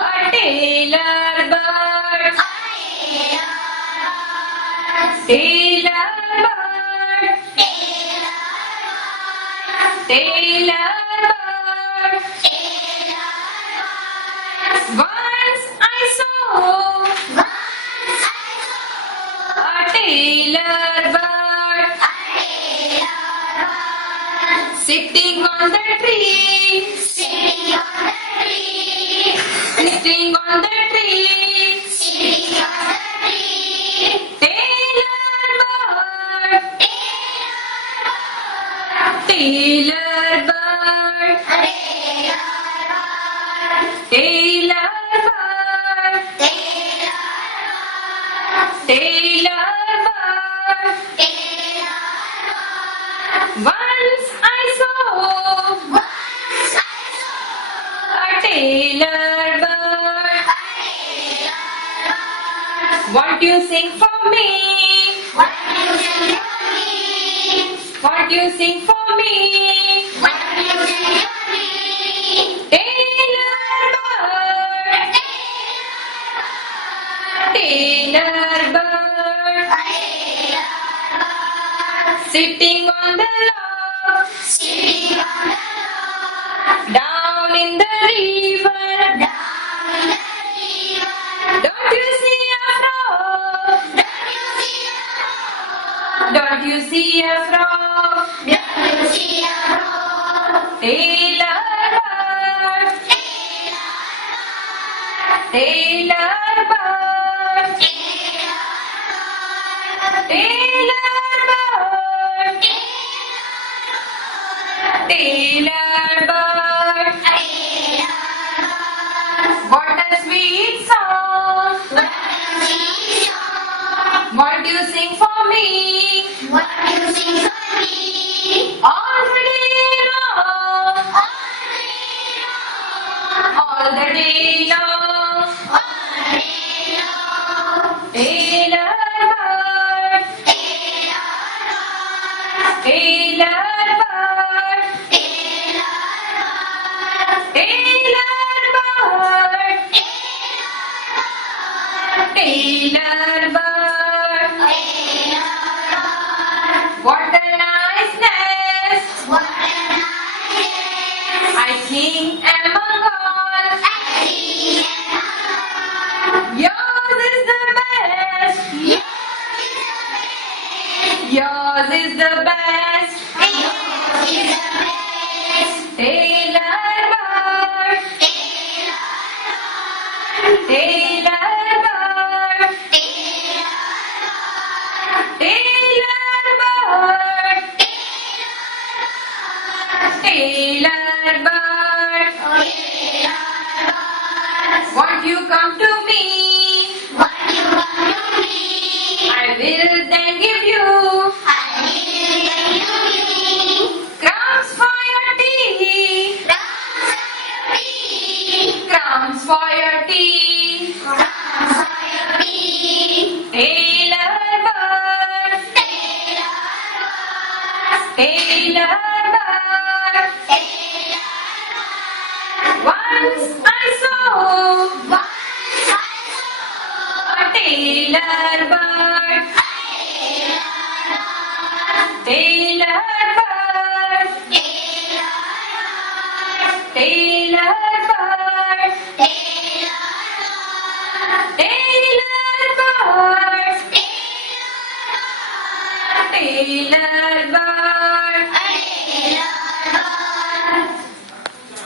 A tailor bird. Tailor bird. Tailor bird. Once I saw a tailor bird sitting on the tree. Sitting on the tree. Tailor bird. Tailor bird. Tailor bird. Tailor bird. Once I saw a tailor bird. Won't you sing for me? Won't you sing for me? Tailor bird. Tailor bird. Sitting on the log. Down in the river. Don't you see a frog? Don't you see a frog? Tailor bird. Tailor bird. Tailor bird. Tailor bird. What a sweet song. Won't you sing for me? All the day long. All the day long. Tailor bird. Tailor bird. Tailor bird. Tailor bird. What a nice nest. I think among all, yours is the best. Yours is the best. Tailor bird. Tailor bird. Tailor bird. Tailor bird. Won't you come to me? I will then give you crumbs for your tea. Crumbs for your tea. Tailor bird. Tailor bird. Once I saw a tailor bird. Tailor bird. Tailor bird. Tailor bird. Tailor bird.